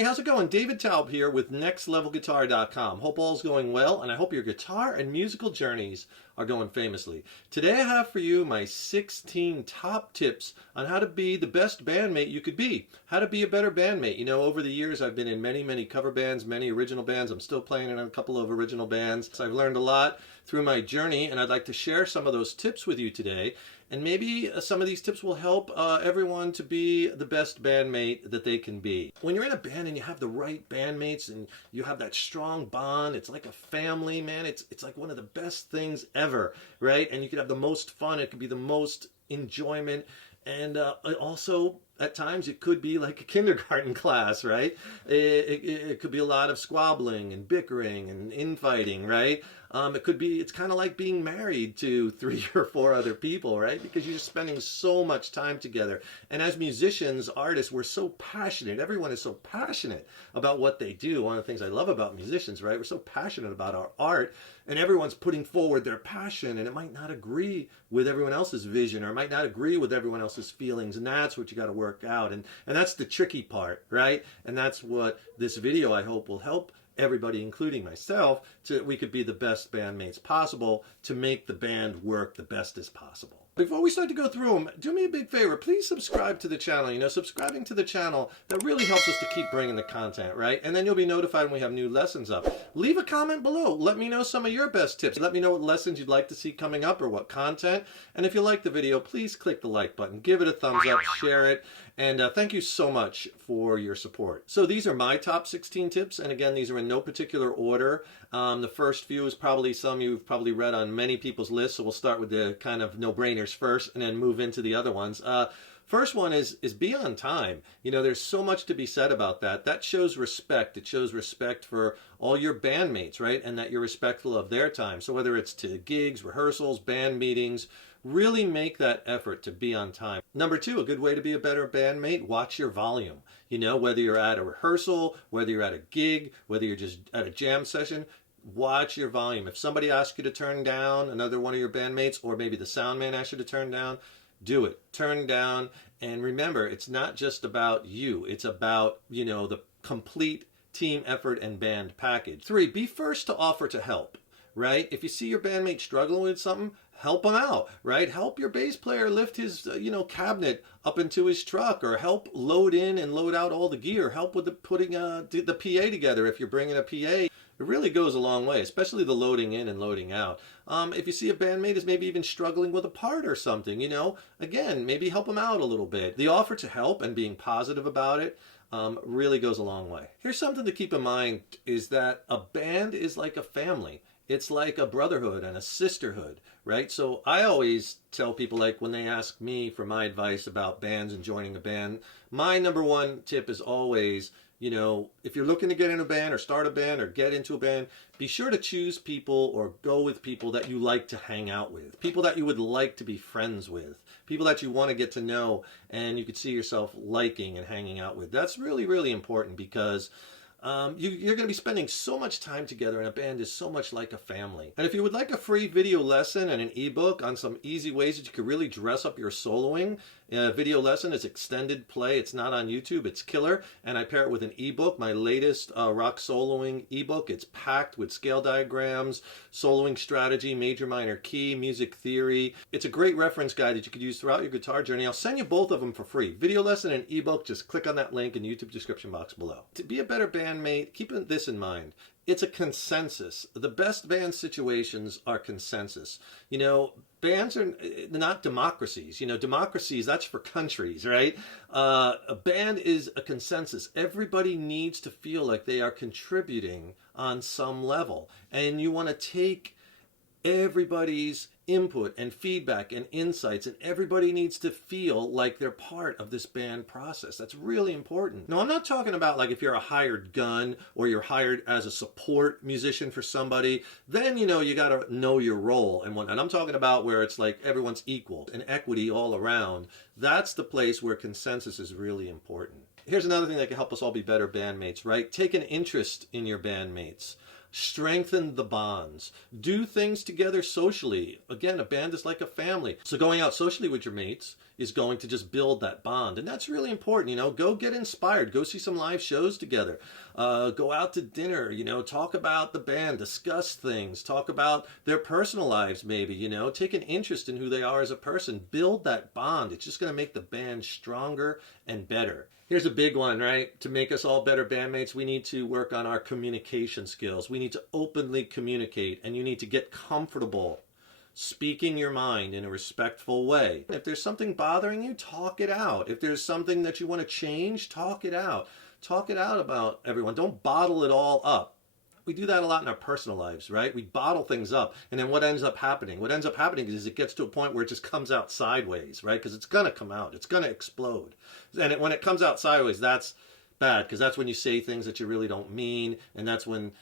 Hey, how's it going? David Taub here with NextLevelGuitar.com. Hope all's going well, and I hope your guitar and musical journeys are going famously. Today I have for you my 16 top tips on how to be the best bandmate you could be. How to be a better bandmate. You know, over the years I've been in many cover bands, many original bands. I'm still playing in a couple of original bands. So I've learned a lot through my journey, and I'd like to share some of those tips with you today. And maybe some of these tips will help everyone to be the best bandmate that they can be. When you're in a band and you have the right bandmates and you have that strong bond, it's like a family, man. It's like one of the best things ever, right? And you could have the most fun. It could be the most enjoyment. And also, at times, it could be like a kindergarten class, right? It could be a lot of squabbling and bickering and infighting, right? It's kind of like being married to 3 or 4 other people, right? Because you're spending so much time together. And as musicians, artists, we're so passionate. Everyone is so passionate about what they do. One of the things I love about musicians, right? We're so passionate about our art, and everyone's putting forward their passion, and it might not agree with everyone else's vision, or it might not agree with everyone else's feelings, and that's what you got to work out. And that's the tricky part, right? And that's what this video, I hope, will help everybody, including myself, we could be the best bandmates possible to make the band work the best as possible. Before we start to go through them, do me a big favor. Please subscribe to the channel. You know, subscribing to the channel, that really helps us to keep bringing the content, right? And then you'll be notified when we have new lessons up. Leave a comment below. Let me know some of your best tips. Let me know what lessons you'd like to see coming up or what content. And if you like the video, please click the like button. Give it a thumbs up. Share it. And thank you so much for your support. So these are my top 16 tips. And again, these are in no particular order. The first few is probably some you've probably read on many people's lists. So we'll start with the kind of no-brainers first and then move into the other ones. First one is be on time. You know, there's so much to be said about that. That shows respect. It shows respect for all your bandmates, right? And that you're respectful of their time. So whether it's to gigs, rehearsals, band meetings, really make that effort to be on time. Number 2, a good way to be a better bandmate, watch your volume. You know, whether you're at a rehearsal, whether you're at a gig, whether you're just at a jam session, watch your volume. If somebody asks you to turn down, another one of your bandmates, or maybe the sound man asks you to turn down, do it. Turn down. And remember, it's not just about you. It's about, you know, the complete team effort and band package. 3, be first to offer to help, right? If you see your bandmate struggling with something, help him out, right? Help your bass player lift his, cabinet up into his truck, or help load in and load out all the gear. Help with putting the PA together if you're bringing a PA. It really goes a long way, especially the loading in and loading out. If you see a bandmate is maybe even struggling with a part or something, again, maybe help them out a little bit. The offer to help and being positive about it really goes a long way. Here's something to keep in mind is that a band is like a family. It's like a brotherhood and a sisterhood, right? So I always tell people, like when they ask me for my advice about bands and joining a band, my number 1 tip is always, if you're looking to get in a band or start a band or get into a band, be sure to choose people or go with people that you like to hang out with, people that you would like to be friends with, people that you want to get to know and you could see yourself liking and hanging out with. That's really, really important because you're going to be spending so much time together, and a band is so much like a family. And if you would like a free video lesson and an ebook on some easy ways that you could really dress up your soloing, video lesson is extended play. It's not on YouTube. It's killer. And I pair it with an ebook, my latest rock soloing ebook. It's packed with scale diagrams, soloing strategy, major minor key, music theory. It's a great reference guide that you could use throughout your guitar journey. I'll send you both of them for free. Video lesson and ebook, just click on that link in the YouTube description box below. To be a better bandmate, keep this in mind. It's a consensus. The best band situations are consensus. Bands are not democracies. Democracies, that's for countries, right? A band is a consensus. Everybody needs to feel like they are contributing on some level. And you want to take everybody's input and feedback and insights, and everybody needs to feel like they're part of this band process. That's really important. Now, I'm not talking about like if you're a hired gun or you're hired as a support musician for somebody, then you got to know your role and whatnot. I'm talking about where it's like everyone's equal and equity all around. That's the place where consensus is really important. Here's another thing that can help us all be better bandmates, right? Take an interest in your bandmates. Strengthen the bonds. Do things together socially. Again, a band is like a family. So going out socially with your mates is going to just build that bond. And that's really important. Go get inspired. Go see some live shows together. Go out to dinner. Talk about the band. Discuss things. Talk about their personal lives maybe. Take an interest in who they are as a person. Build that bond. It's just going to make the band stronger and better. Here's a big one, right? To make us all better bandmates, we need to work on our communication skills. We need to openly communicate, and you need to get comfortable speaking your mind in a respectful way. If there's something bothering you, talk it out. If there's something that you want to change, talk it out. Talk it out about everyone. Don't bottle it all up. We do that a lot in our personal lives, right? We bottle things up, and then what ends up happening? What ends up happening is it gets to a point where it just comes out sideways, right? Because it's going to come out. It's going to explode. And when it comes out sideways, that's bad, because that's when you say things that you really don't mean, and that's when,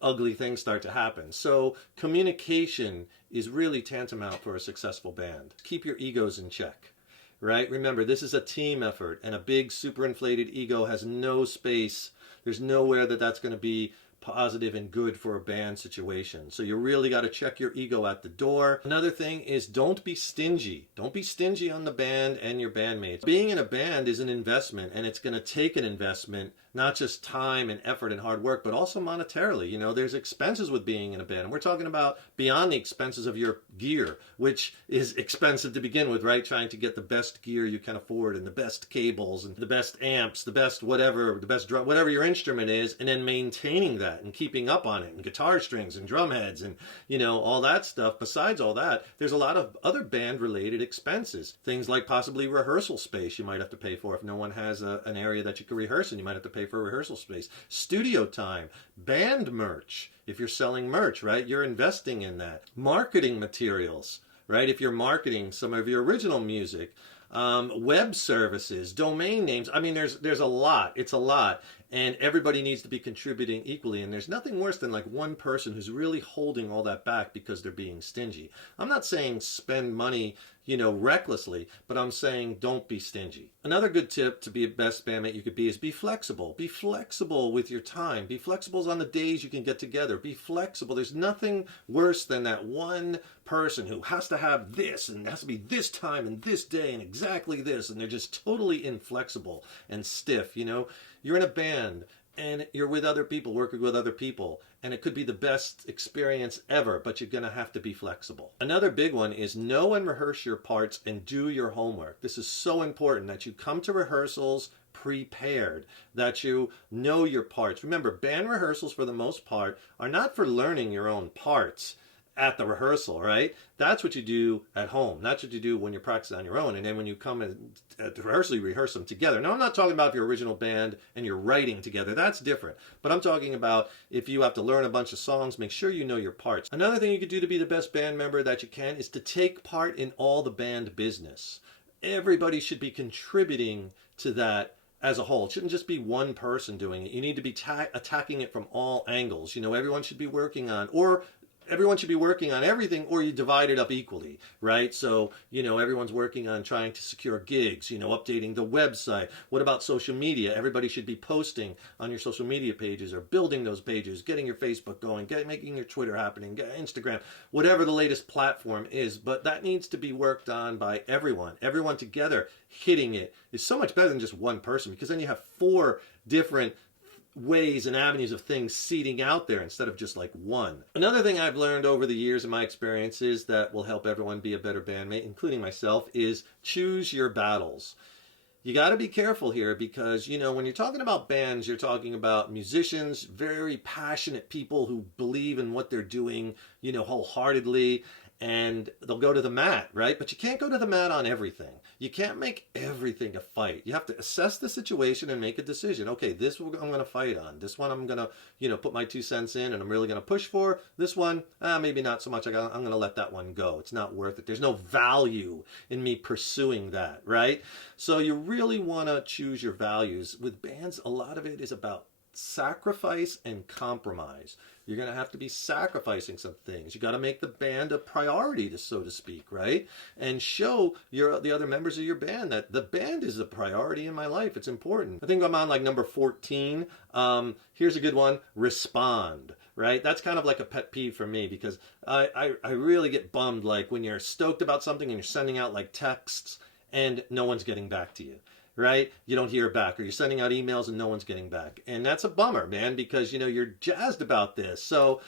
ugly things start to happen. So communication is really tantamount for a successful band. Keep your egos in check, right? Remember, this is a team effort, and a big, super inflated ego has no space. There's nowhere that's going to be positive and good for a band situation. So you really got to check your ego at the door. Another thing is, don't be stingy. Don't be stingy on the band and your bandmates. Being in a band is an investment, and it's going to take an investment, not just time and effort and hard work, but also monetarily. There's expenses with being in a band, and we're talking about beyond the expenses of your gear, which is expensive to begin with, right? Trying to get the best gear you can afford, and the best cables, and the best amps, the best whatever, the best drum, whatever your instrument is, and then maintaining that and keeping up on it, and guitar strings and drum heads and all that stuff. Besides all that, there's a lot of other band related expenses, things like possibly rehearsal space you might have to pay for. If no one has an area that you can rehearse in, you might have to pay for rehearsal space, studio time, band merch. If you're selling merch, right, you're investing in that. Marketing materials, right? If you're marketing some of your original music, web services, domain names. I mean, there's a lot. It's a lot. And everybody needs to be contributing equally. And there's nothing worse than like one person who's really holding all that back because they're being stingy. I'm not saying spend money, recklessly, but I'm saying don't be stingy. Another good tip to be a best bandmate you could be is be flexible. Be flexible with your time. Be flexible on the days you can get together. Be flexible. There's nothing worse than that one person who has to have this, and it has to be this time and this day and exactly this, and they're just totally inflexible and stiff. You're in a band and you're with other people, working with other people, and it could be the best experience ever, but you're going to have to be flexible. Another big one is know and rehearse your parts and do your homework. This is so important that you come to rehearsals prepared, that you know your parts. Remember, band rehearsals for the most part are not for learning your own parts at the rehearsal, right? That's what you do at home. That's what you do when you're practicing on your own. And then when you come in at the rehearsal, you rehearse them together. Now, I'm not talking about if you're original band and you're writing together. That's different. But I'm talking about if you have to learn a bunch of songs, make sure you know your parts. Another thing you could do to be the best band member that you can is to take part in all the band business. Everybody should be contributing to that as a whole. It shouldn't just be one person doing it. You need to be attacking it from all angles. Everyone should be working on, or everyone should be working on everything, or you divide it up equally, right? So, everyone's working on trying to secure gigs, updating the website. What about social media? Everybody should be posting on your social media pages or building those pages, getting your Facebook going, making your Twitter happening, Instagram, whatever the latest platform is. But that needs to be worked on by everyone. Everyone together hitting it is so much better than just one person, because then you have 4 different ways and avenues of things seeding out there instead of just like one. Another thing I've learned over the years in my experiences that will help everyone be a better bandmate, including myself, is choose your battles. You got to be careful here because, when you're talking about bands, you're talking about musicians, very passionate people who believe in what they're doing, wholeheartedly, and they'll go to the mat, right? But you can't go to the mat on everything. You can't make everything a fight. You have to assess the situation and make a decision. Okay, this I'm going to fight on. This one I'm going to, put my 2 cents in and I'm really going to push for. This one, maybe not so much. I'm going to let that one go. It's not worth it. There's no value in me pursuing that, right? So you really want to choose your values. With bands, a lot of it is about sacrifice and compromise. You're going to have to be sacrificing some things. You got to make the band a priority, so to speak, right? And show the other members of your band that the band is a priority in my life. It's important. I think I'm on like number 14. Here's a good one. Respond. right? That's kind of like a pet peeve for me because I really get bummed like when you're stoked about something and you're sending out like texts and no one's getting back to you, right? You don't hear back, or you're sending out emails and no one's getting back. And that's a bummer, man, because you know you're jazzed about this. So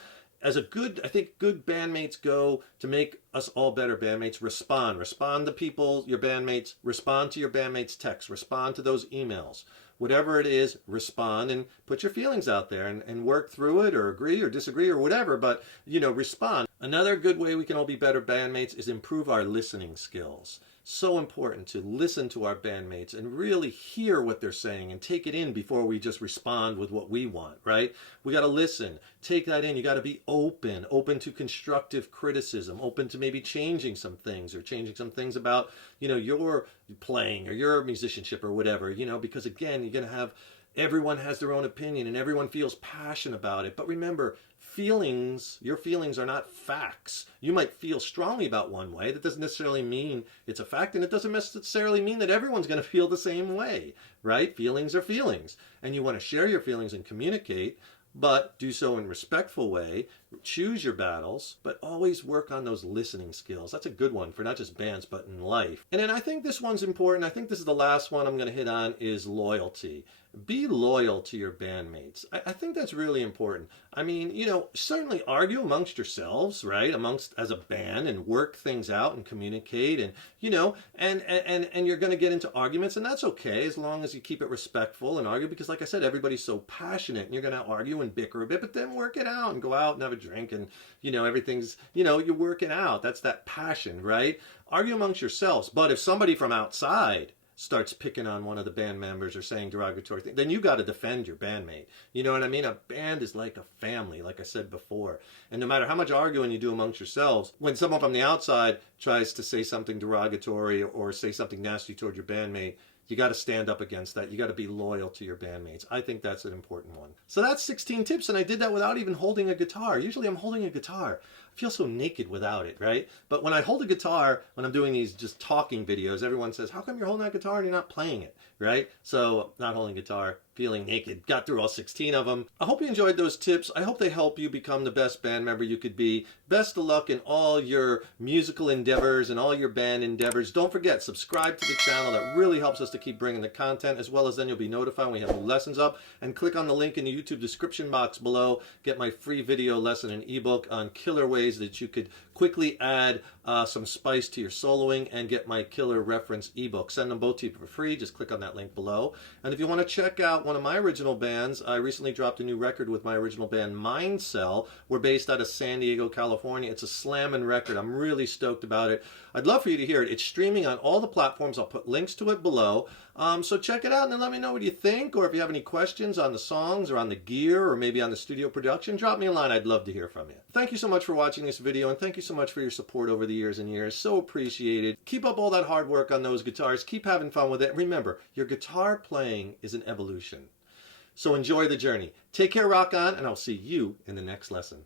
as a good, I think good bandmates go to make us all better bandmates. Respond to people, your bandmates, respond to your bandmates' texts, respond to those emails. Whatever it is, respond and put your feelings out there and work through it, or agree or disagree or whatever, but you know, respond. Another good way we can all be better bandmates is improve our listening skills. So important to listen to our bandmates and really hear what they're saying and take it in before we just respond with what we want, right? We got to listen, take that in. You got to be open to constructive criticism, open to maybe changing some things or changing some things about, you know, your playing or your musicianship or whatever, you know, because again, you're going to have, everyone has their own opinion and everyone feels passion about it. But remember, your feelings are not facts. You might feel strongly about one way. That doesn't necessarily mean it's a fact, and it doesn't necessarily mean that everyone's going to feel the same way, right? Feelings are feelings, and you want to share your feelings and communicate, but do so in a respectful way. Choose your battles, but always work on those listening skills. That's a good one for not just bands, but in life. And then I think this one's important. I think this is the last one I'm going to hit on, is loyalty. Be loyal to your bandmates. I think that's really important. I mean, you know, certainly argue amongst yourselves, right? Amongst as a band, and work things out and communicate, and you know, and you're going to get into arguments, and that's okay as long as you keep it respectful and argue, because like I said, everybody's so passionate, and you're going to argue and bicker a bit, but then work it out and go out and have a drink, and you know, everything's, you know, you work it out. That's that passion, right? Argue amongst yourselves. But if somebody from outside starts picking on one of the band members or saying derogatory things, then you got to defend your bandmate. You know what I mean? A band is like a family, like I said before. And no matter how much arguing you do amongst yourselves, when someone from the outside tries to say something derogatory or say something nasty toward your bandmate, you got to stand up against that. You got to be loyal to your bandmates. I think that's an important one. So that's 16 tips, and I did that without even holding a guitar. Usually I'm holding a guitar. I feel so naked without it, right? But when I hold a guitar, when I'm doing these just talking videos, everyone says, how come you're holding that guitar and you're not playing it, right? So not holding a guitar, feeling naked, got through all 16 of them. I hope you enjoyed those tips. I hope they help you become the best band member you could be. Best of luck in all your musical endeavors and all your band endeavors. Don't forget, subscribe to the channel. That really helps us to keep bringing the content, as well as then you'll be notified when we have new lessons up. And click on the link in the YouTube description box below. Get my free video lesson and ebook on killer ways that you could quickly add some spice to your soloing, and get my killer reference ebook. Send them both to you for free. Just click on that link below. And if you want to check out one of my original bands, I recently dropped a new record with my original band, Mindcell. We're based out of San Diego, California. It's a slammin' record. I'm really stoked about it. I'd love for you to hear it. It's streaming on all the platforms. I'll put links to it below. So check it out and then let me know what you think, or if you have any questions on the songs or on the gear or maybe on the studio production, drop me a line. I'd love to hear from you. Thank you so much for watching this video, and thank you so much for your support over the years and years. So appreciated. Keep up all that hard work on those guitars. Keep having fun with it. Remember, your guitar playing is an evolution. So enjoy the journey. Take care, rock on, and I'll see you in the next lesson.